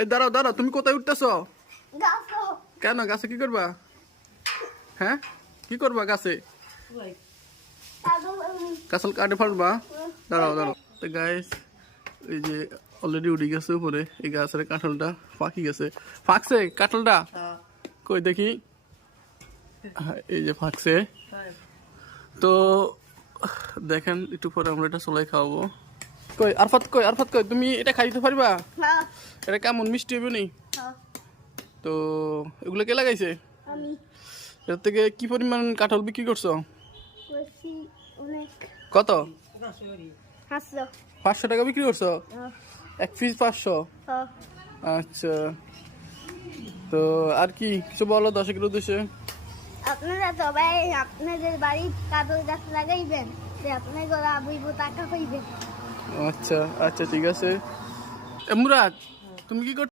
এই দাঁড়াও দাঁড়াও তুমি কোথায় উঠতেছো? কেন গাছে কি করবা? হ্যাঁ? কি করবা গাছে? কাছল কাটে ফাটবা? দাঁড়াও দাঁড়াও। তো গাইস এই যে অলরেডি উঠে গেছে উপরে এই গাছের কাঁঠালটা ফাঁকি গেছে। ফাঁকছে কাঁঠালটা? কই দেখি। হ্যাঁ, এই যে ফাঁকছে। তো দেখেন একটু পরে আমরা এটা চলাই খাওয়াবো। কই আরফাত কই আরফাত কই তুমি এটা খাইতে পারবা? হ্যাঁ। এটা কেমন মিষ্টি হবে নি? হ্যাঁ। তো এগুলো কে লাগাইছে? আমি। এর থেকে কি পরিমাণ কাঁঠাল বিক্রি করছ? কত? পাঁচশো। টাকা বিক্রি করছ? হ্যাঁ। এক পিস পাঁচশো? আচ্ছা। তো আর কি কিছু বলো দশের উদ্দেশ্যে? আপনারা সবাই আপনাদের বাড়ির কাদল গাছ লাগাইবেন যে আপনাদের আবুইব টাকা পাইবেন আচ্ছা আচ্ছা ঠিক আছে। মুরাদ তুমি কি করছ